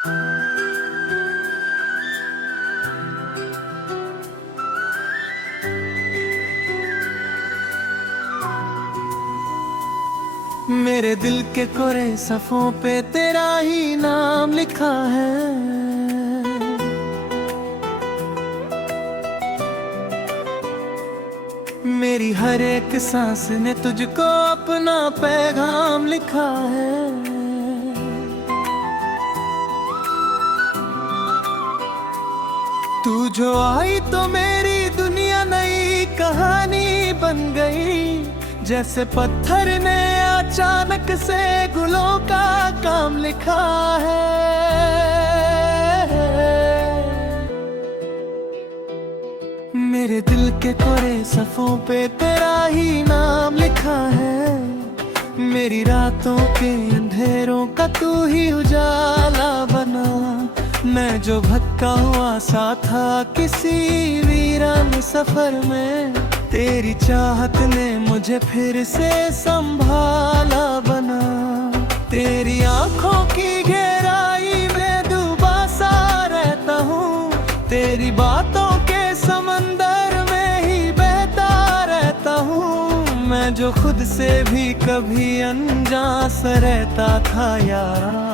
मेरे दिल के कोरे सफ़ों पे तेरा ही नाम लिखा है। मेरी हर एक सांस ने तुझको अपना पैगाम लिखा है। तू जो आई तो मेरी दुनिया नई कहानी बन गई। जैसे पत्थर ने अचानक से गुलों का काम लिखा है। मेरे दिल के कोरे सफ़ों पे तेरा ही नाम लिखा है। मेरी रातों के अंधेरों का तू ही उजाला बना। मैं जो भटका हुआ सा था किसी वीरान सफर में, तेरी चाहत ने मुझे फिर से संभाला बना। तेरी आंखों की गहराई में डूबा सा रहता हूँ। तेरी बातों के समंदर में ही बहता रहता हूँ। मैं जो खुद से भी कभी अनजान सा रहता था यारा,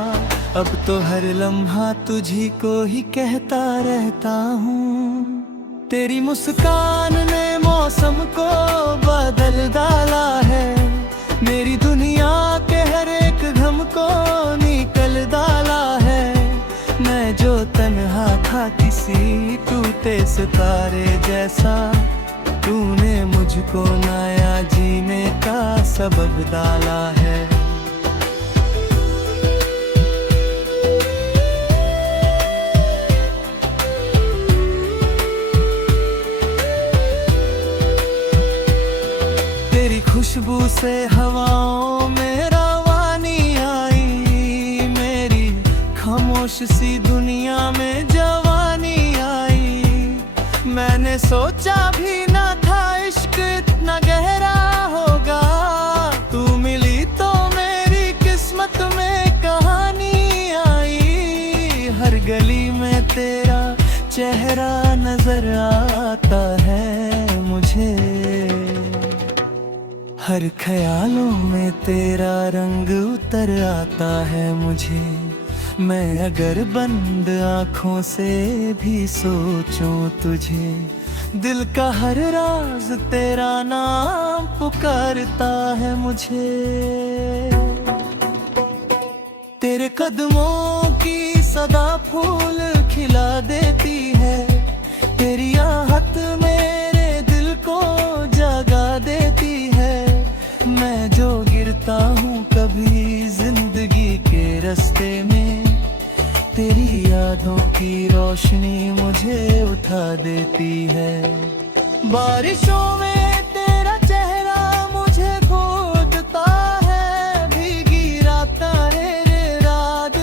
अब तो हर लम्हा तुझी को ही कहता रहता हूँ। तेरी मुस्कान ने मौसम को बदल डाला है। मेरी दुनिया के हर एक गम को निकल डाला है। मैं जो तन्हा था किसी टूटे सितारे जैसा, तूने मुझको नया जीने का सबब डाला है। तेरी खुशबू से हवाओं में रवानी आई। मेरी खामोश सी दुनिया में जवानी आई। मैंने सोचा भी ना था इश्क इतना गहरा होगा। तू मिली तो मेरी किस्मत में कहानी आई। हर गली में तेरा चेहरा नजर आता है मुझे। हर ख्यालों में तेरा रंग उतर आता है मुझे। मैं अगर बंद आँखों से भी सोचूं तुझे, दिल का हर राज तेरा नाम पुकारता है मुझे। तेरे कदमों की सदा फूल खिला देती है। तेरी आहट मेरे दिल को जगा देती है। मैं जो गिरता हूँ कभी जिंदगी के रास्ते में, तेरी यादों की रोशनी मुझे उठा देती है। बारिशों में तेरा चेहरा मुझे खोदता है। भीगी रातें रे रात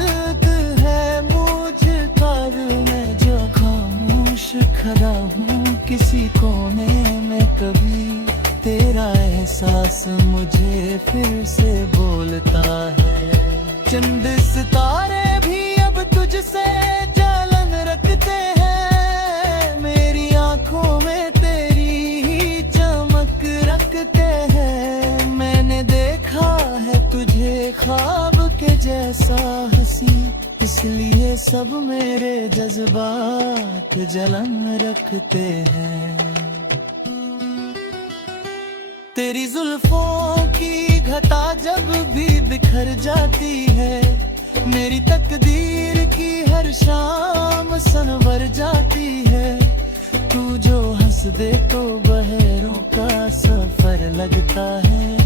है मुझ पर। मैं जो खामोश खड़ा हूँ किसी कोने में, कभी तेरा एहसास मुझे फिर से बोलता है। चंद सितारे भी अब तुझसे जलन रखते हैं। मेरी आंखों में तेरी ही चमक रखते हैं। मैंने देखा है तुझे ख्वाब के जैसा हंसी, इसलिए सब मेरे जज्बात जलन रखते हैं। तेरी जुल्फों की घटा जब भी बिखर जाती है, मेरी तकदीर की हर शाम संवर जाती है। तू जो हंस दे तो बहरों का सफर लगता है।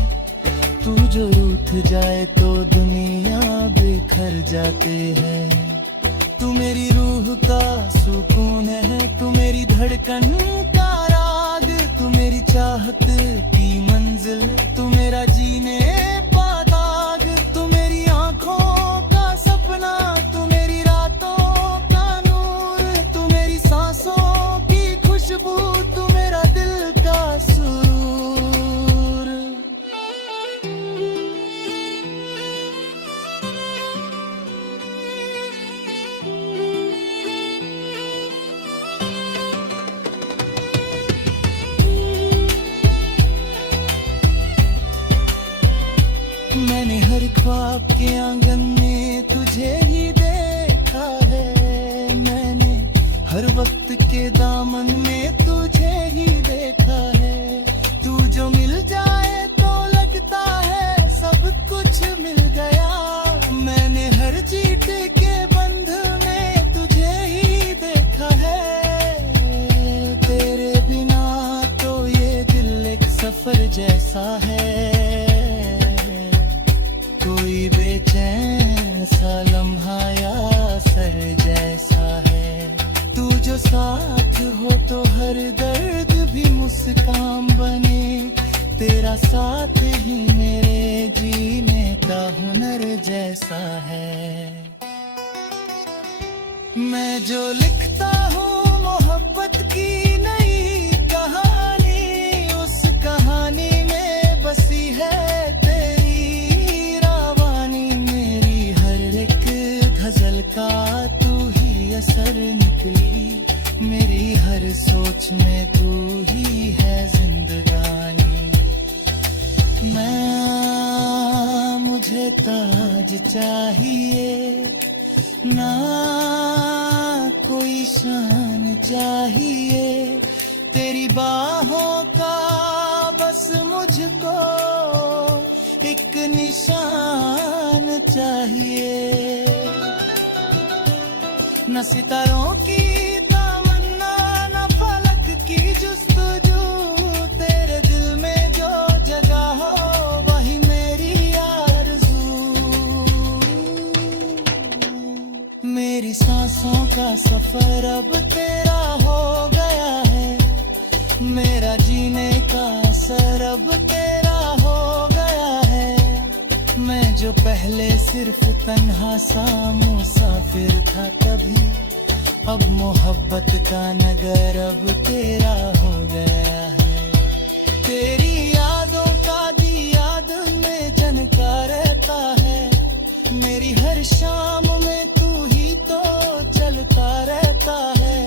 तू जो रूठ जाए तो दुनिया बिखर जाती है। तू मेरी रूह का सुकून है। तू मेरी धड़कन का राग। तू मेरी चाहत की मंजिल। तू मेरा जीने का दाग। तू मेरी आंखों का सपना। तू मेरी रातों का नूर। तू मेरी सांसों की खुशबू। तू मेरा दिल का सुरूर। जैसा है, कोई बेचैन सा लम्हा या असर जैसा है। तू जो साथ हो तो हर दर्द भी मुस्कान बने, तेरा साथ ही मेरे जीने का हुनर जैसा है। मैं जो लिखता हूँ मोहब्बत की नई कहानी, उस कहानी में बसी है तेरी रावानी। मेरी हर एक गजल का तू ही असर निकली, मेरी हर सोच में तू ही है जिंदगानी। मुझे ताज चाहिए ना कोई शान चाहिए, तेरी बाहों का बस मुझको एक निशान चाहिए। न सितारों की तमन्ना न फलक की जुस्तजू, तेरे दिल में जो जगह हो वही मेरी आरज़ू। मेरी सांसों का सफर अब तेरा हो गया है, मेरा जीने का असर अब तेरा हो गया है। मैं जो पहले सिर्फ तन्हा सा मुसाफिर था कभी, अब मोहब्बत का नगर अब तेरा हो गया है। तेरी यादों का दिया दिल में जनता रहता है, मेरी हर शाम में तू ही तो चलता रहता है।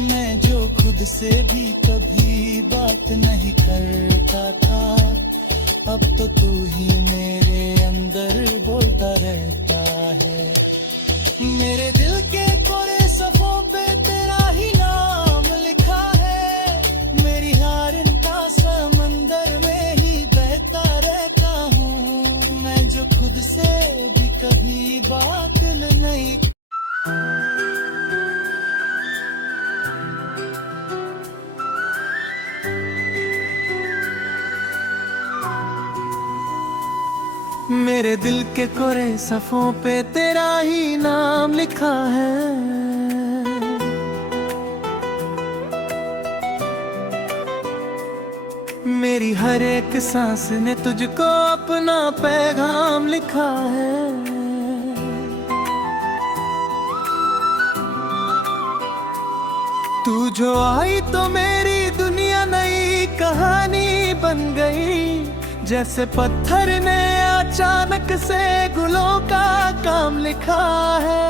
मैं जो खुद से भी कभी बात नहीं करता था, अब तो तू ही मेरे अंदर बोलता रहता है। मेरे दिल के कोरे सफ़ों पे तेरा ही नाम लिखा है, मेरी हार का समंदर में ही बहता रहता हूँ। मैं जो खुद से भी कभी बात नहीं। मेरे दिल के कोरे सफ़ों पे तेरा ही नाम लिखा है, मेरी हर एक सांस ने तुझको अपना पैगाम लिखा है। तू जो आई तो मेरी दुनिया नई कहानी बन गई, जैसे पत्थर ने अचानक से गुलों का काम लिखा है।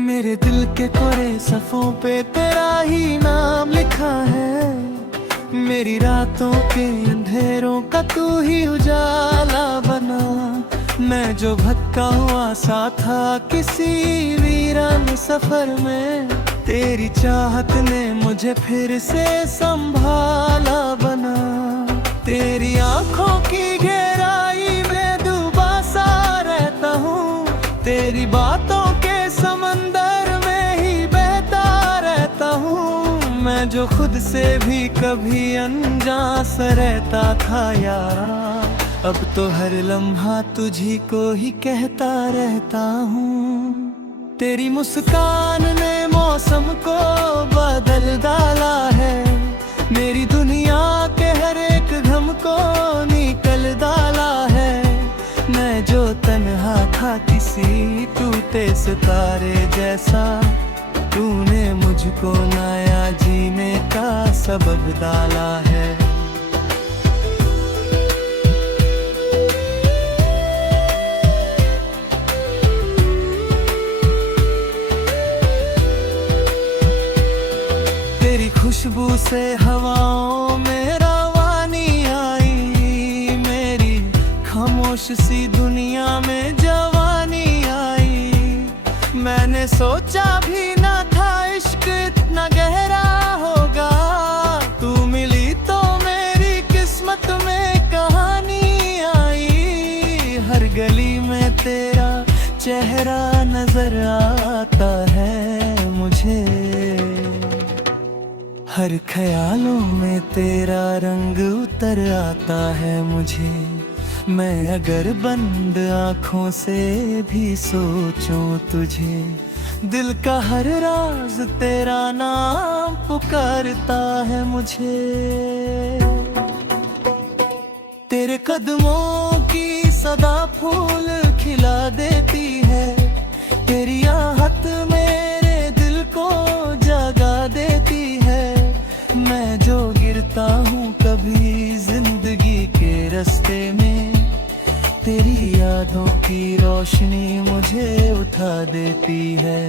मेरे दिल के कोरे सफ़ों पे तेरा ही नाम लिखा है, मेरी रातों के अंधेरों का तू ही उजाला बना। मैं जो भटका हुआ सा था किसी वीरान सफर में, तेरी चाहत ने मुझे फिर से संभाला बना। तेरी आंखों की गहराई में डूबा सा रहता हूँ, तेरी बातों के समंदर में ही बहता रहता हूँ। मैं जो खुद से भी कभी अनजान सा रहता था यारा, अब तो हर लम्हा तुझी को ही कहता रहता हूँ। तेरी मुस्कान ने मौसम को बदल डाला है, मेरी दुनिया के हर एक गम को निकल डाला है। मैं जो तन्हा था किसी टूटे सितारे जैसा, तूने मुझको नया जीने का सबब डाला है। खुशबू से हवाओं में रवानी आई, मेरी खामोश सी दुनिया में जवानी आई। मैंने सोचा भी ना था इश्क इतना गहरा होगा, तू मिली तो मेरी किस्मत में कहानी आई। हर गली में तेरा चेहरा नजर आता है मुझे, हर ख्यालों में तेरा रंग उतर आता है मुझे। मैं अगर बंद आँखों से भी सोचूं तुझे, दिल का हर राज तेरा नाम पुकारता है मुझे। तेरे कदमों की सदा फूल खिला देती है, तेरी आहट मेरे दिल को जगा देती है। मैं जो गिरता हूँ कभी जिंदगी के रास्ते में, तेरी यादों की रोशनी मुझे उठा देती है।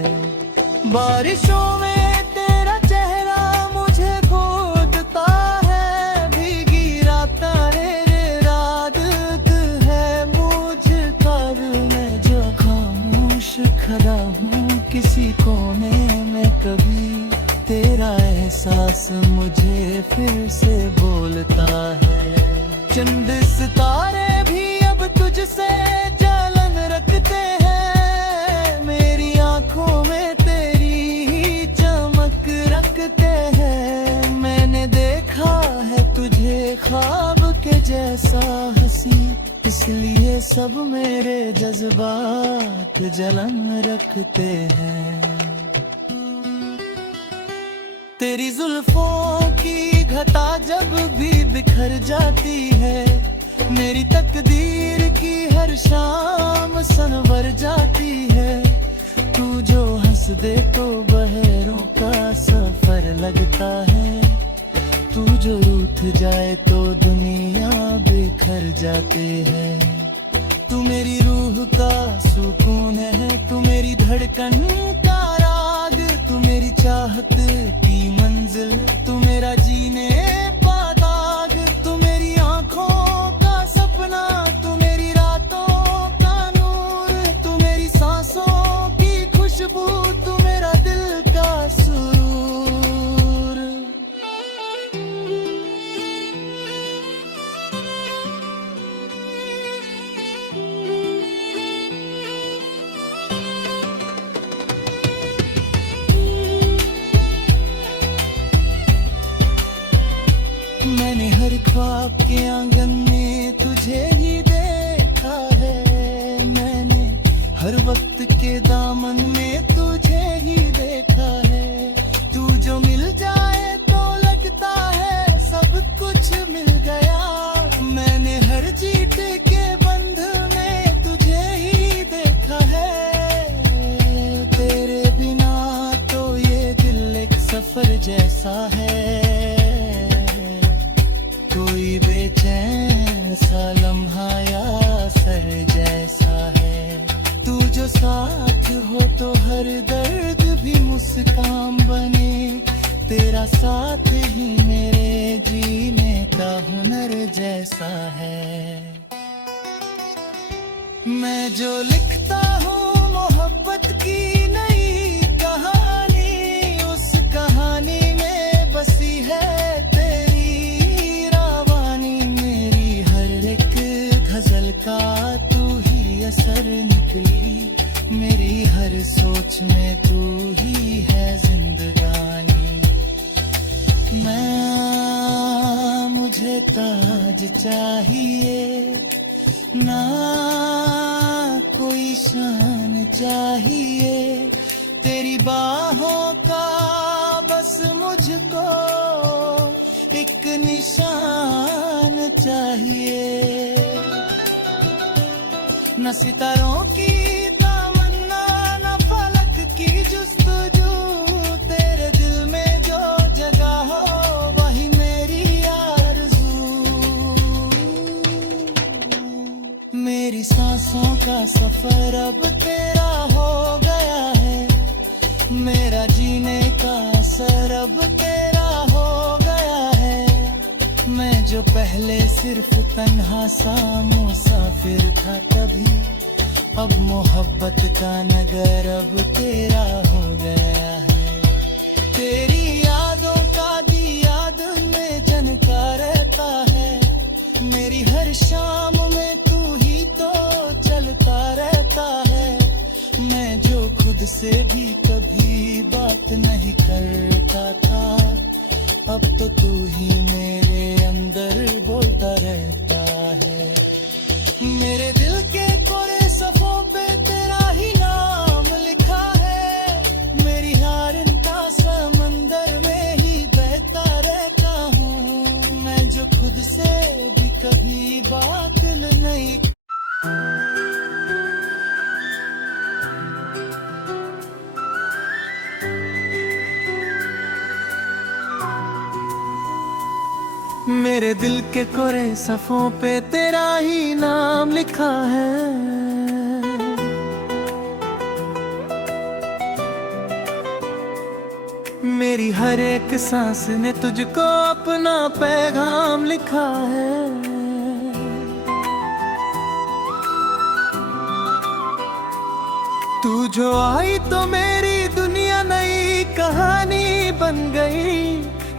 बारिशों में तेरा चेहरा मुझे खोदता है, भीगी रातें रे रात है मुझ पर। मैं जो खामोश खड़ा हूँ किसी कोने में, कभी तेरा एहसास मुझे फिर से बोलता है। चंद सितारे भी अब तुझसे जलन रखते हैं, मेरी आंखों में तेरी ही चमक रखते हैं। मैंने देखा है तुझे ख्वाब के जैसा हंसी, इसलिए सब मेरे जज्बात जलन रखते हैं। तेरी जुल्फों की घटा जब भी बिखर जाती है, मेरी तकदीर की हर शाम संवर जाती है। तू जो हंस दे तो बहरों का सफर लगता है, तू जो रूठ जाए तो दुनिया बिखर जाती है। तू मेरी रूह का सुकून है, तू मेरी धड़कन का राग, तू मेरी चाहत की मंजिल, तू मेरा जीने का दाग। तू मेरी आंखों का सपना, तू मेरी रातों का नूर, तू मेरी सांसों की खुशबू, तू मेरा दिल का सुरूर। मैंने हर ख्वाब के आंगन में तुझे ही देखा है, मैंने हर वक्त के दामन में तुझे ही देखा है। तू जो मिल जाए तो लगता है सब कुछ मिल गया, मैंने हर जीत के बंध में तुझे ही देखा है। तेरे बिना तो ये दिल एक सफर जैसा है, कोई बेचैन सा लम्हा या सर जैसा है। तू जो साथ हो तो हर दर्द भी मुस्कान बने, तेरा साथ ही मेरे जीने का हुनर जैसा है। मैं जो लिखता हूँ मोहब्बत की नई कहानी, उस कहानी में बसी है तेरी रावानी। मेरी हर एक गजल का तू ही असर निकली, मेरी हर सोच में तू ही है जिंदगानी। मुझे ताज चाहिए ना कोई शान चाहिए, तेरी बाहों का बस मुझको एक निशान चाहिए। न सितारों की तमन्ना, न फलक की जुस्तजू, तेरे दिल में जो जगह हो वही मेरी आरज़ू। मेरी सांसों का सफर अब तेरा हो गया है, मेरा जीने का असर अब तेरा हो गया है। मैं जो पहले सिर्फ तन्हा सा मुसाफिर था कभी, अब मोहब्बत का नगर अब तेरा हो गया है। तेरी यादों का दिया दिल में जनता रहता है, मेरी हर शाम में तू ही तो चलता रहता है। मैं जो खुद से भी कभी बात नहीं करता था, अब तो तू ही मेरे अंदर बोलता रहता है। मेरे दिल के कोरे सफों पे तेरा ही नाम लिखा है। मेरी हर इंता समंदर में ही बहता रहता हूँ मैं, जो खुद से भी कभी बात नहीं। मेरे दिल के कोरे सफों पे तेरा ही नाम लिखा है। मेरी हर एक सांस ने तुझको अपना पैगाम लिखा है। तू जो आई तो मेरी दुनिया नई कहानी बन गई।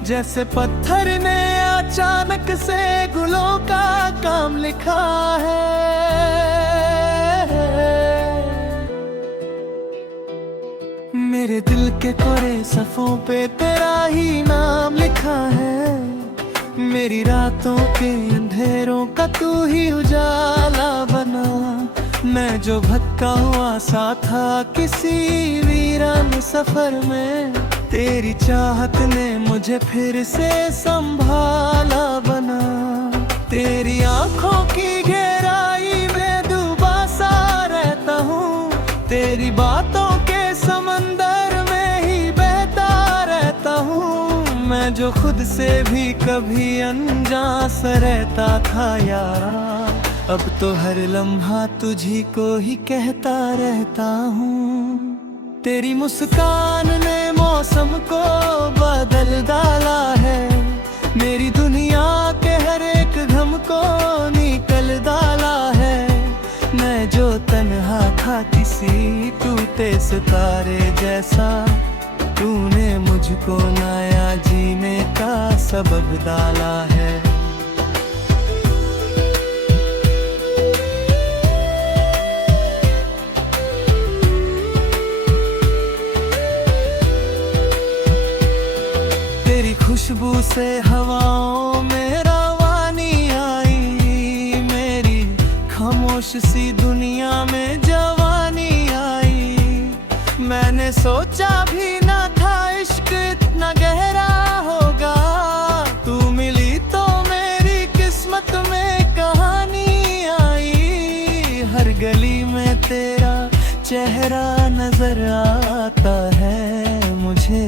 जैसे पत्थर ने अचानक से गुलों का काम लिखा है। मेरे दिल के कोरे सफों पे तेरा ही नाम लिखा है। मेरी रातों के अंधेरों का तू ही उजाला बना। मैं जो भटका हुआ सा था किसी वीरान सफर में, तेरी चाहत ने मुझे फिर से संभाला बना। तेरी आंखों की गहराई में डूबा सा रहता हूँ। तेरी बातों के समंदर में ही बहता रहता हूँ मैं, जो खुद से भी कभी अनजान सा रहता था यारा। अब तो हर लम्हा तुझी को ही कहता रहता हूँ। तेरी मुस्कान ने मौसम को बदल डाला है। मेरी दुनिया के हर एक गम को निकल डाला है। मैं जो तन्हा था किसी टूटे सितारे जैसा, तूने मुझको नया जीने का सबब डाला है। तेरी खुशबू से हवाओं में रवानी आई। मेरी खामोश सी दुनिया में जवानी आई। मैंने सोचा भी ना था इश्क इतना गहरा होगा। तू मिली तो मेरी किस्मत में कहानी आई। हर गली में तेरा चेहरा नजर आता है मुझे।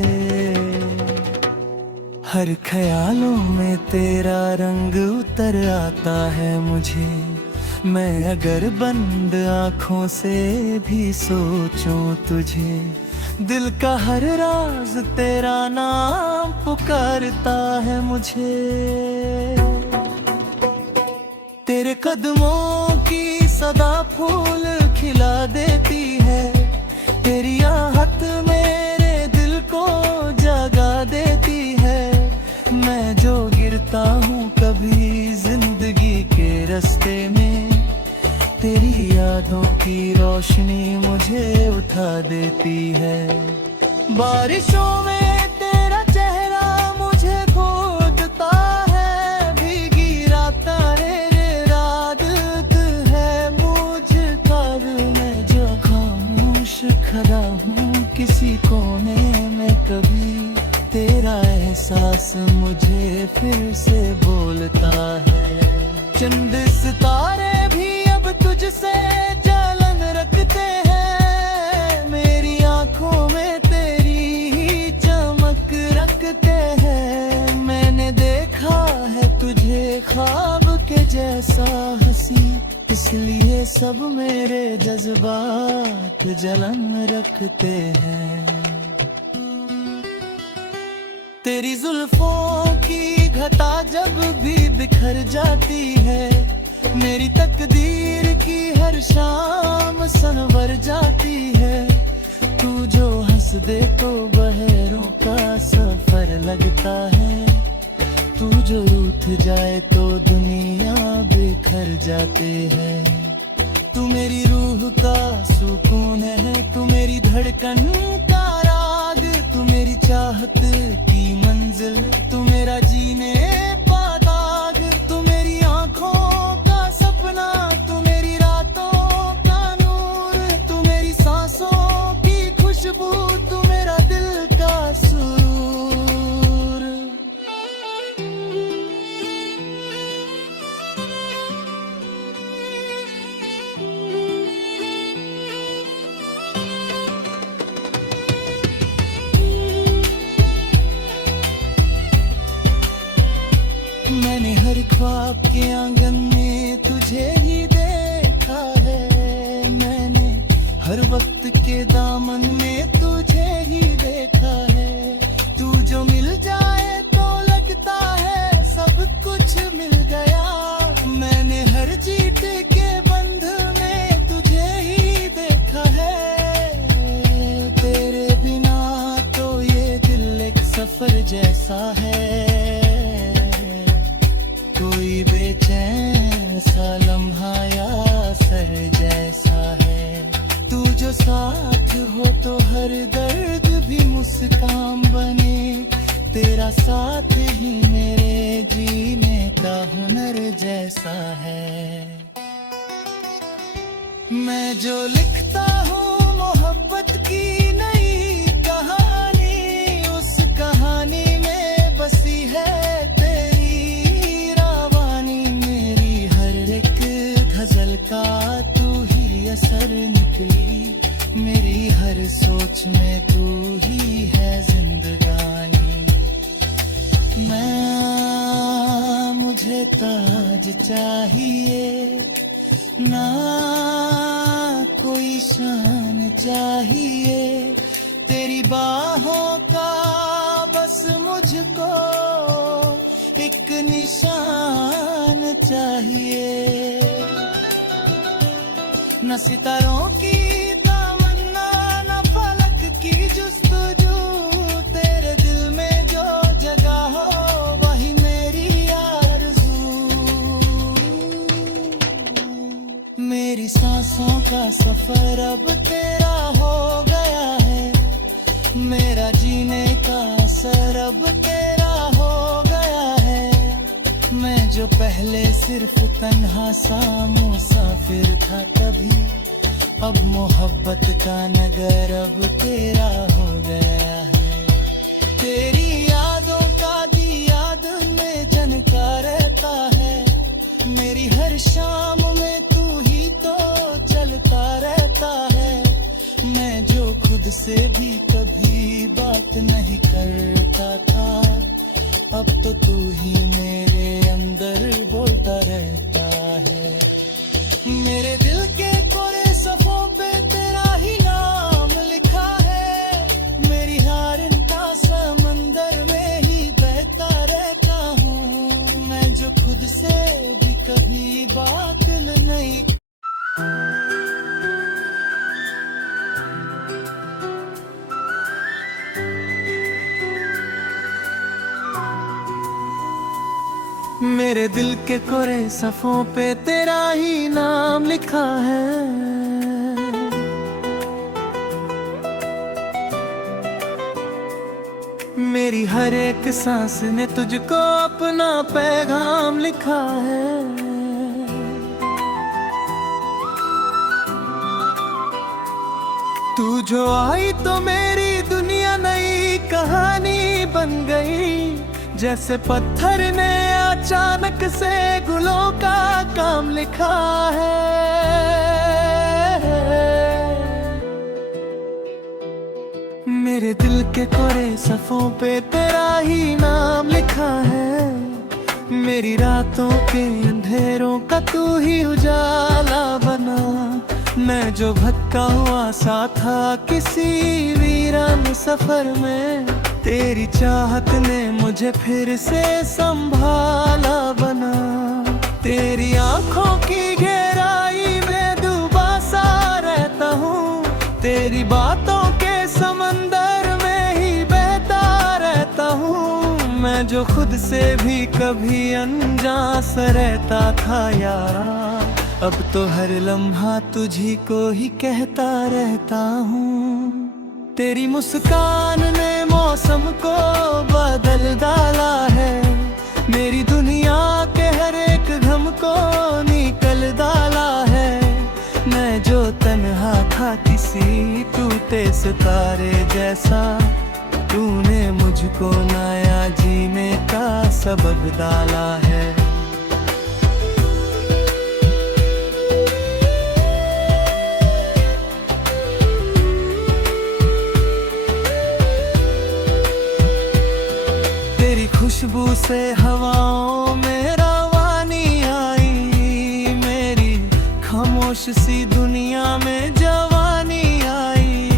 हर ख्यालों में तेरा रंग उतर आता है मुझे। मैं अगर बंद आँखों से भी सोचूं तुझे, दिल का हर राज तेरा नाम पुकारता है मुझे। तेरे कदमों की सदा फूल खिला देती है। तेरी आहट मेरे दिल को जगा देती है। मैं जो गिरता हूँ कभी जिंदगी के रास्ते में, तेरी यादों की रोशनी मुझे उठा देती है। बारिशों में तेरा चेहरा मुझे खोजता है। भीगी रातें रे रात है मुझ पर। मैं जो खामोश खड़ा हूँ किसी कोने में, कभी तेरा एहसास मुझे फिर से बोलता है। चंद सितारे भी अब तुझसे जलन रखते हैं। मेरी आंखों में तेरी ही चमक रखते हैं। मैंने देखा है तुझे ख्वाब के जैसा हंसी, इसलिए सब मेरे जज्बात जलन रखते हैं। तेरी जुल्फों की घटा जब भी बिखर जाती है, मेरी तकदीर की हर शाम संवर जाती है। तू जो हंस दे तो बहरों का सफर लगता है। तू जो रूठ जाए तो दुनिया बिखर जाते हैं। तू मेरी रूह का सुकून है, तू मेरी धड़कन का राग, तू मेरी चाहत की मंजिल, तू ख्वाब के आंगन में तुझे ही देखा है मैंने, हर वक्त के दामन में तुझे ही देखा है। तू जो मिल जाए तो लगता है सब कुछ मिल गया, मैंने हर जीत के बंध में तुझे ही देखा है। तेरे बिना तो ये दिल एक सफर जैसा है, कोई बेचैन सा लम्हा या सर जैसा है। तू जो साथ हो तो हर दर्द भी मुस्कान बने, तेरा साथ ही मेरे जीने का हुनर जैसा है। मैं जो लिखता हूँ मोहब्बत की नई कहानी, उस कहानी में बसी है तेरी रावानी। मेरी हर एक गजल का तू ही असर निकली, मेरी हर सोच में तू ही है जिंदगानी। मुझे ताज चाहिए ना कोई शान चाहिए, तेरी बाहों का बस मुझको एक निशान चाहिए। न सितारों की तमन्ना न फलक की जुस्तजू, तेरे दिल में जो जगह हो वही मेरी आरज़ू। मेरी सांसों का सफर अब तेरा हो गया है, मेरा जीने का असर अब तेरा हो गया है। मैं जो पहले सिर्फ तन्हा सा मुसाफिर था कभी, अब मोहब्बत का नगर अब तेरा हो गया है। तेरी यादों का दिया दिल में चमका रहता है, मेरी हर शाम में तू ही तो चलता रहता है। मैं जो खुद से भी कभी बात नहीं करता था, अब तो तू ही मेरे अंदर बोलता रहता है। मेरे दिल के कोरे सफ़ों पे तेरा ही नाम लिखा है, मेरी हर इंता समंदर में ही बहता रहता हूँ। मैं जो खुद से भी कभी बात नहीं। मेरे दिल के कोरे सफ़ों पे तेरा ही नाम लिखा है, मेरी हर एक सांस ने तुझको अपना पैगाम लिखा है। तू जो आई तो मेरी दुनिया नई कहानी बन गई, जैसे पत्थर ने अचानक से गुलों का काम लिखा है। मेरे दिल के कोरे सफ़ों पे तेरा ही नाम लिखा है, मेरी रातों के अंधेरों का तू ही उजाला बना। मैं जो भटका हुआ सा था किसी वीरान सफर में, तेरी चाहत ने मुझे फिर से संभाला बना। तेरी आंखों की गहराई में डूबा सा रहता हूँ, तेरी बातों के समंदर में ही बहता रहता हूँ। मैं जो खुद से भी कभी अनजान सा रहता था यारा, अब तो हर लम्हा तुझी को ही कहता रहता हूँ। तेरी मुस्कान ने मौसम को बदल डाला है, मेरी दुनिया के हर एक गम को निकल डाला है। मैं जो तन्हा था किसी टूटे सितारे जैसा, तूने मुझको नया जीने का सबब डाला है। खुशबू से हवाओं में रवा खामोश सी दुनिया में जवानी आई।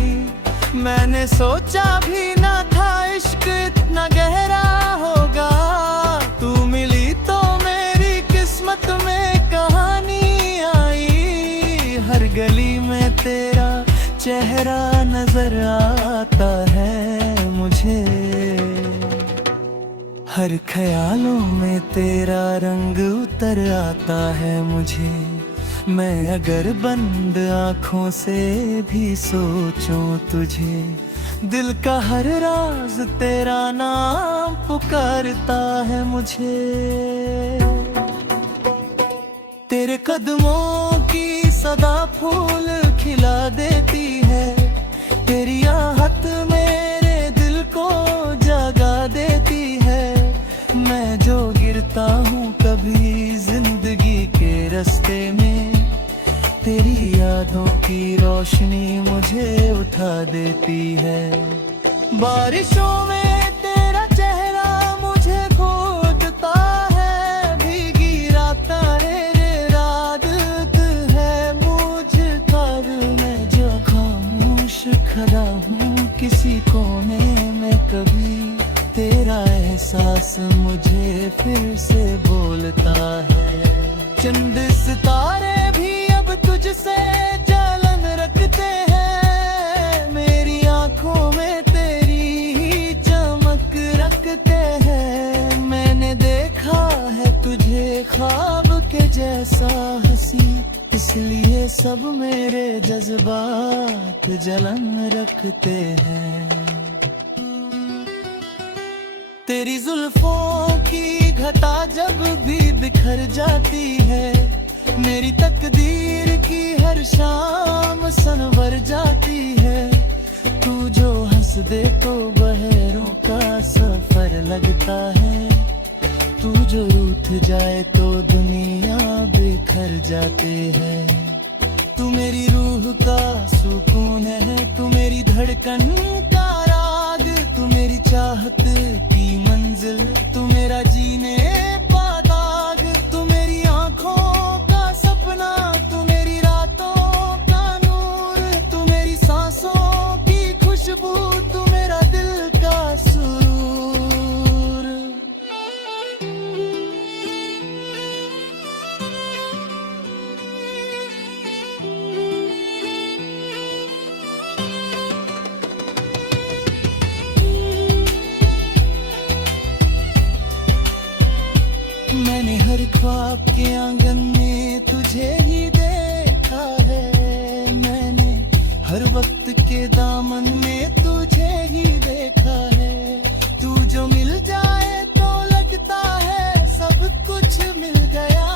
मैंने सोचा भी ना था इश्क इतना गहरा होगा। तू मिली तो मेरी किस्मत में कहानी आई। हर गली में तेरा चेहरा नजर आता है मुझे, हर ख्यालों में तेरा रंग उतर आता है मुझे। मैं अगर बंद आँखों से भी सोचूं तुझे, दिल का हर राज तेरा नाम पुकारता है मुझे। तेरे कदमों की सदा फूल खिला देती है, तेरी आहट मेरे दिल को जगा देती है। मैं जो गिरता हूँ कभी जिंदगी के रास्ते में, तेरी यादों की रोशनी मुझे उठा देती है। बारिशों में तेरा चेहरा मुझे खोजता है, भीगी रातें रे रात है मुझ पर। मैं जो खामोश खड़ा हूँ किसी कोने में, कभी तेरा एहसास मुझे फिर से बोलता है। चंद सितारे भी अब तुझसे जलन रखते हैं, मेरी आंखों में तेरी ही चमक रखते हैं। मैंने देखा है तुझे ख्वाब के जैसा हंसी, इसलिए सब मेरे जज्बात जलन रखते हैं। तेरी जुल्फों की घटा जब भी बिखर जाती है, मेरी तकदीर की हर शाम संवर जाती है। तू जो हंस दे तो बहरों का सफर लगता है, तू जो रूठ जाए तो दुनिया बिखर जाती है। तू मेरी रूह का सुकून है, तू मेरी धड़कन का राग, तू मेरी चाहत की मंजिल, तू मेरा जीने का दाग। तू मेरी आंखों का सपना, तू मेरी रातों का नूर, तू मेरी सांसों की खुशबू, तू मेरा दिल का सुरूर। मैंने हर ख्वाब के आंगन में तुझे ही देखा है, मैंने हर वक्त के दामन में तुझे ही देखा है। तू जो मिल जाए तो लगता है सब कुछ मिल गया।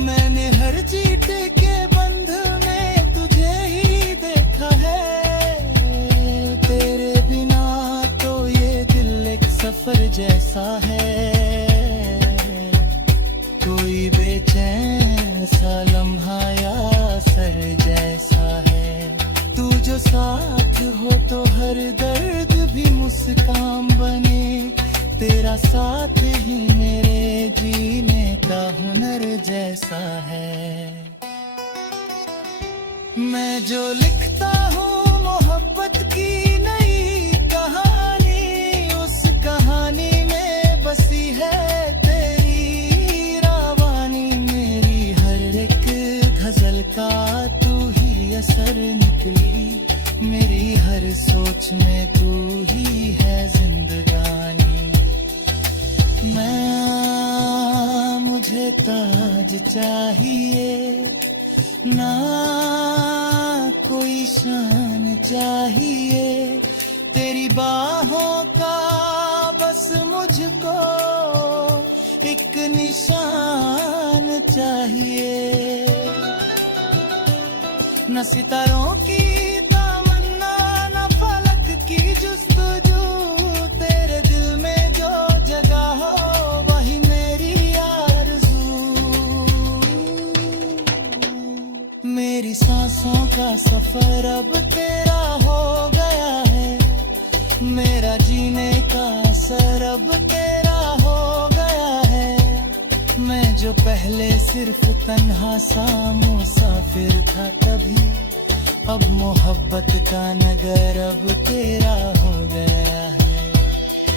मैंने हर चीट के बंध में तुझे ही देखा है, तेरे बिना तो ये दिल एक सफर जैसा है। कोई बेचैन सा लम्हा या सर जैसा है। तू जो साथ हो तो हर दर्द भी मुस्कान बने, तेरा साथ ही मेरे जीने का हुनर जैसा है। मैं जो लिखता हूँ मोहब्बत की नई कहानी, उस कहानी में बसी है गजल का तू ही असर निकली। मेरी हर सोच में तू ही है जिंदगानी। मैं मुझे ताज चाहिए ना कोई शान चाहिए, तेरी बाहों का बस मुझको एक निशान चाहिए। न सितारों की तमन्ना न फलक की जुस्तजू, तेरे दिल में जो जगह हो वही मेरी आरज़ू। मेरी सांसों का सफर अब तेरा हो गया है, मेरा जीने का असर अब तेरा हो गया है। मैं जो पहले सिर्फ तन्हा सा मुसाफिर था, अब मोहब्बत का नगर अब तेरा हो गया है।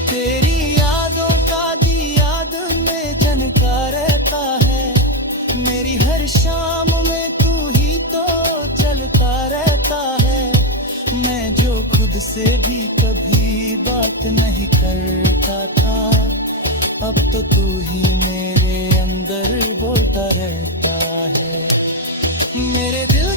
तेरी यादों का दिया दिल में जनता रहता है। मेरी हर शाम में तू ही तो चलता रहता है। मैं जो खुद से भी कभी बात नहीं करता था, अब तो तू ही मेरे अंदर बोलता रहता है। मेरे दिल